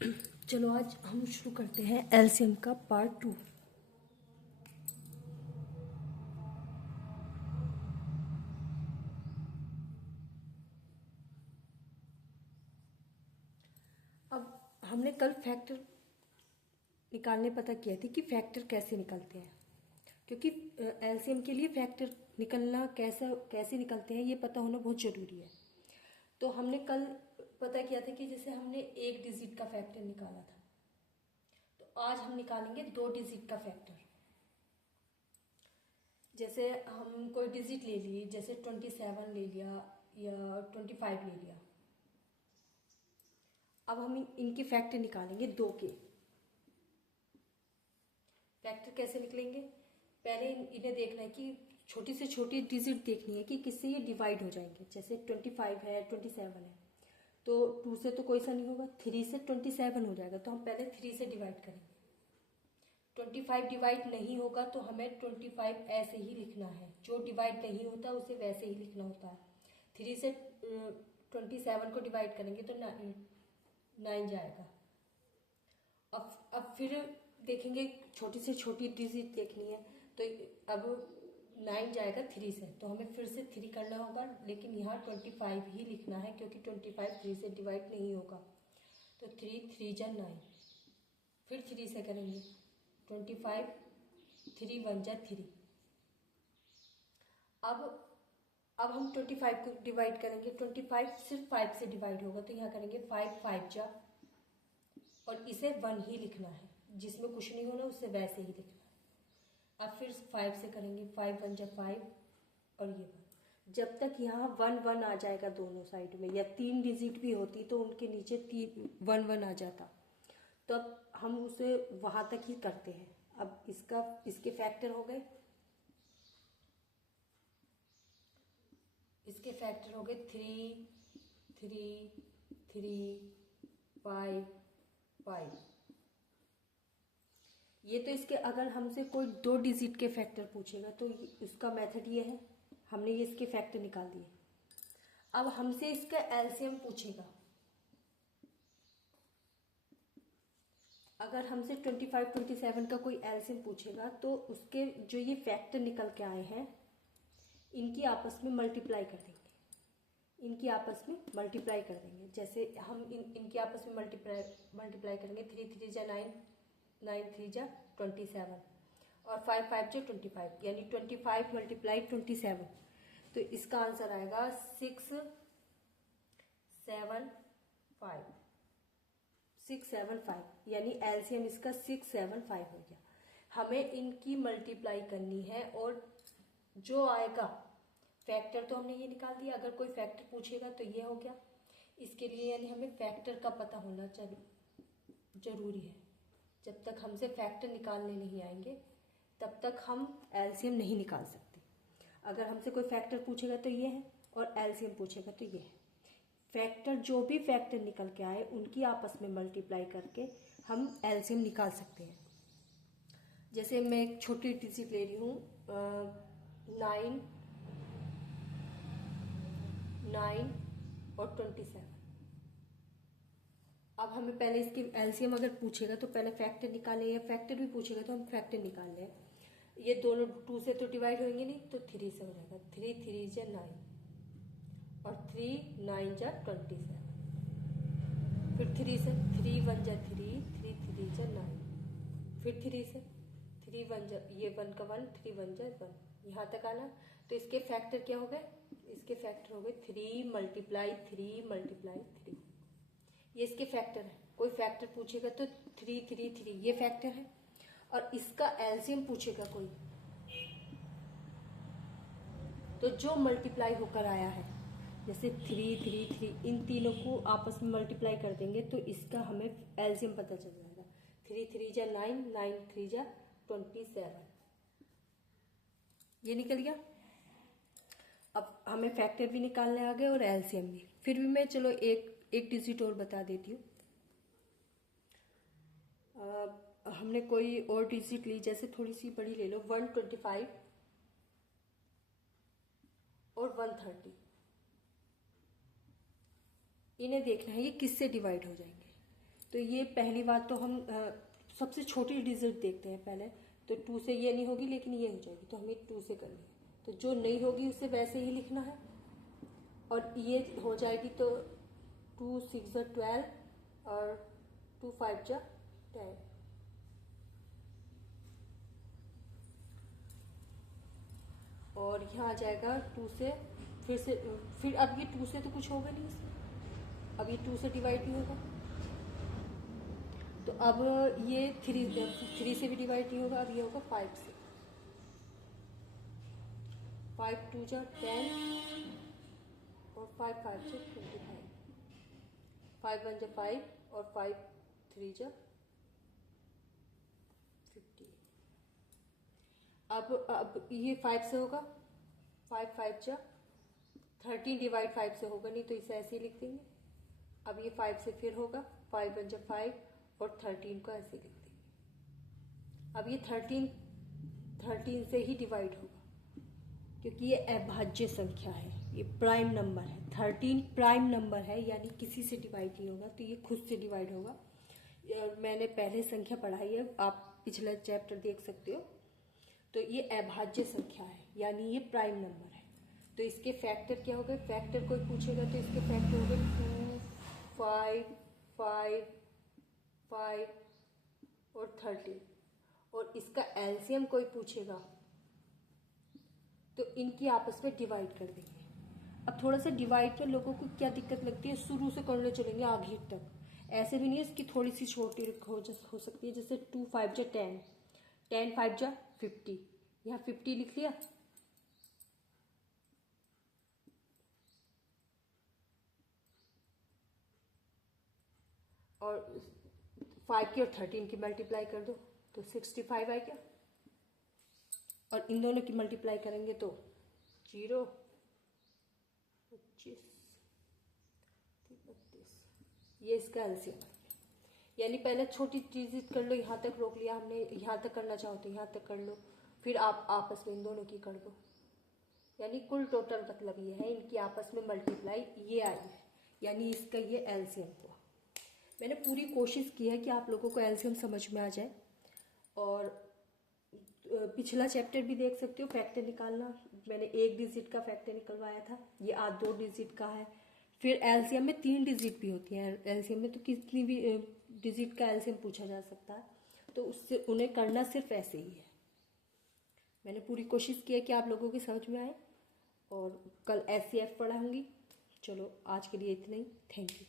चलो आज हम शुरू करते हैं एलसीएम का पार्ट 2। अब हमने कल फैक्टर निकालने पता किया थी कि फैक्टर कैसे निकलते हैं, क्योंकि एलसीएम के लिए फैक्टर निकलना कैसे निकलते हैं ये पता होना बहुत ज़रूरी है। तो हमने कल पता किया था कि जैसे हमने एक डिजिट का फैक्टर निकाला था, तो आज हम निकालेंगे 2 डिजिट का फैक्टर। जैसे हम कोई डिजिट ले लिए, जैसे 27 ले लिया या 25 ले लिया। अब हम इनके फैक्टर निकालेंगे 2 के। फैक्टर कैसे निकलेंगे? पहले इन्हें देखना है कि छोटी से छोटी डिजिट देखनी है कि किससे ये डिवाइड हो जाएंगे। जैसे 25 है, 27 है, तो 2 से तो कोई सा नहीं होगा, 3 से 27 हो जाएगा, तो हम पहले 3 से डिवाइड करेंगे। 25 डिवाइड नहीं होगा तो हमें 25 ऐसे ही लिखना है, जो डिवाइड नहीं होता उसे वैसे ही लिखना होता है। 3 से 27 को डिवाइड करेंगे तो 9 जाएगा। अब फिर देखेंगे छोटी से छोटी डिजिट देखनी है, तो अब 9 जाएगा 3 से, तो हमें फिर से 3 करना होगा, लेकिन यहाँ 25 ही लिखना है क्योंकि 25 3 से डिवाइड नहीं होगा। तो 3 जा 9, फिर 3 से करेंगे 25, 3 1 जा 3। अब हम 25 को डिवाइड करेंगे। 25 सिर्फ 5 से डिवाइड होगा, तो यहाँ करेंगे 5 5 जा, और इसे 1 ही लिखना है, जिसमें कुछ नहीं होना उसे वैसे ही लिखना है। अब फिर 5 से करेंगे, 5 1 जा 5 और ये 1। जब तक यहाँ 1 1 आ जाएगा दोनों साइड में, या 3 डिजिट भी होती तो उनके नीचे 1 1 आ जाता, तब हम उसे वहां तक ही करते हैं। अब इसके फैक्टर हो गए, इसके फैक्टर हो गए 3 3 3 5 5। ये तो इसके अगर हमसे कोई 2 डिजिट के फैक्टर पूछेगा तो इसका मेथड ये है, हमने ये इसके फैक्टर निकाल दिए। अब हमसे इसका एलसीएम पूछेगा। अगर हमसे 25 27 का कोई एलसीएम पूछेगा तो उसके जो ये फैक्टर निकल के आए हैं इनकी आपस में मल्टीप्लाई कर देंगे। इनकी आपस में मल्टीप्लाई कर देंगे। जैसे हम इनकी आपस में मल्टीप्लाई करेंगे। 3 3 जा 9, 9 3 जा 27, और 5 5 जा 25, यानी 25 मल्टीप्लाई 27। तो इसका आंसर आएगा 6 7 5, 6 7 5, यानी एलसीएम इसका 6 7 5 हो गया। हमें इनकी मल्टीप्लाई करनी है, और जो आएगा फैक्टर तो हमने ये निकाल दिया। अगर कोई फैक्टर पूछेगा तो ये हो गया। इसके लिए यानी हमें फैक्टर का पता होना जरूरी है। जब तक हमसे फैक्टर निकालने नहीं आएंगे तब तक हम एलसीएम नहीं निकाल सकते। अगर हमसे कोई फैक्टर पूछेगा तो ये है, और एलसीएम पूछेगा तो ये है। फैक्टर, जो भी फैक्टर निकल के आए उनकी आपस में मल्टीप्लाई करके हम एलसीएम निकाल सकते हैं। जैसे मैं एक छोटी डिजिट ले रही हूँ, 9 9 और 27। अब हमें पहले इसके एलसीएम अगर पूछेगा तो पहले फैक्टर निकालें, या फैक्टर भी पूछेगा तो हम फैक्टर निकाल लें। ये दोनों 2 से तो डिवाइड होंगे नहीं, तो 3 से हो जाएगा। 3 3 जा 9, और 3 9 जा 27। फिर 3 से 3 1 जा 3 3 3 जा 9, फिर 3 से 3 1 जा, ये 1 का 1, 3 1 जा 1, यहाँ तक आना। तो इसके फैक्टर क्या हो गए? इसके फैक्टर हो गए 3 मल्टीप्लाई 3 मल्टीप्लाई 3। ये इसके फैक्टर है। कोई फैक्टर पूछेगा तो 3 3 3 ये फैक्टर है, और इसका एलसीएम पूछेगा कोई, तो जो मल्टीप्लाई होकर आया है, जैसे 3 3 3, इन तीनों को आपस में मल्टीप्लाई कर देंगे तो इसका हमें एलसीएम पता चल जाएगा। 3 3 जा 9, 9 3 जा 27, ये निकल गया। अब हमें फैक्टर भी निकालने आ गए और एलसीएम भी। फिर भी मैं चलो एक डिजिट और बता देती हूँ। हमने कोई और डिजिट ली, जैसे थोड़ी सी बड़ी ले लो, 125 और 130। इन्हें देखना है ये किससे डिवाइड हो जाएंगे। तो ये पहली बात तो हम सबसे छोटी डिजिट देखते हैं पहले। तो 2 से ये नहीं होगी लेकिन ये हो जाएगी, तो हमें 2 से करनी है। तो जो नहीं होगी उसे वैसे ही लिखना है। और ये हो जाएगी तो 2 6 12 और 2 5 10। और यहाँ आ जाएगा 2 से, फिर अब ये 2 से तो कुछ होगा नहीं इसमें, अब ये 2 से डिवाइड नहीं होगा। तो अब ये 3 से भी डिवाइड नहीं होगा। अब ये होगा 5 से। 5 2 10 और 5 5 25। 5 1 5 और 5 3 50। अब ये 5 से होगा, 5 5 13 डिवाइड 5 से होगा नहीं, तो इसे ऐसे ही लिख देंगे। अब ये 5 से फिर होगा, 5 1 5 और 13 को ऐसे लिख देंगे। अब ये 13 से ही डिवाइड होगा क्योंकि ये अभाज्य संख्या है, ये प्राइम नंबर है। 13 प्राइम नंबर है यानी किसी से डिवाइड नहीं होगा, तो ये खुद से डिवाइड होगा। मैंने पहले संख्या पढ़ाई है, आप पिछला चैप्टर देख सकते हो। तो ये अभाज्य संख्या है यानी ये प्राइम नंबर है। तो इसके फैक्टर क्या हो गए, फैक्टर कोई पूछेगा तो इसके फैक्टर हो गए 2 5 5 5 और 13। और इसका एलसीएम कोई पूछेगा तो इनकी आपस में डिवाइड कर देंगे। अब थोड़ा सा डिवाइड में लोगों को क्या दिक्कत लगती है, शुरू से करने चलेंगे आखिर तक। ऐसे भी नहीं है, इसकी थोड़ी सी छोटी हो सकती है। जैसे 2 5 10, 10 5 50, यहाँ 50 लिख लिया। और 5 की और 13 की मल्टीप्लाई कर दो तो 65 आ गया। और इन दोनों की मल्टीप्लाई करेंगे तो 0 25 32। ये इसका एलसीएम आ गया। यानी पहले छोटी चीज कर लो, यहाँ तक रोक लिया हमने, यहाँ तक करना चाहो तो यहाँ तक कर लो, फिर आप आपस में इन दोनों की कर दो। यानी कुल टोटल मतलब ये है इनकी आपस में मल्टीप्लाई ये आई है, यानी इसका ये एलसीएम हुआ। मैंने पूरी कोशिश की है कि आप लोगों को एलसीएम समझ में आ जाए। और पिछला चैप्टर भी देख सकते हो, फैक्टर निकालना। मैंने 1 डिजिट का फैक्टर निकलवाया था, ये आज 2 डिजिट का है। फिर एलसीएम में 3 डिजिट भी होती है। एलसीएम में तो कितनी भी डिजिट का एलसीएम पूछा जा सकता है, तो उससे उन्हें करना सिर्फ ऐसे ही है। मैंने पूरी कोशिश की है कि आप लोगों की समझ में आए। और कल एचसीएफ पढ़ाऊंगी। चलो आज के लिए इतना ही, थैंक यू।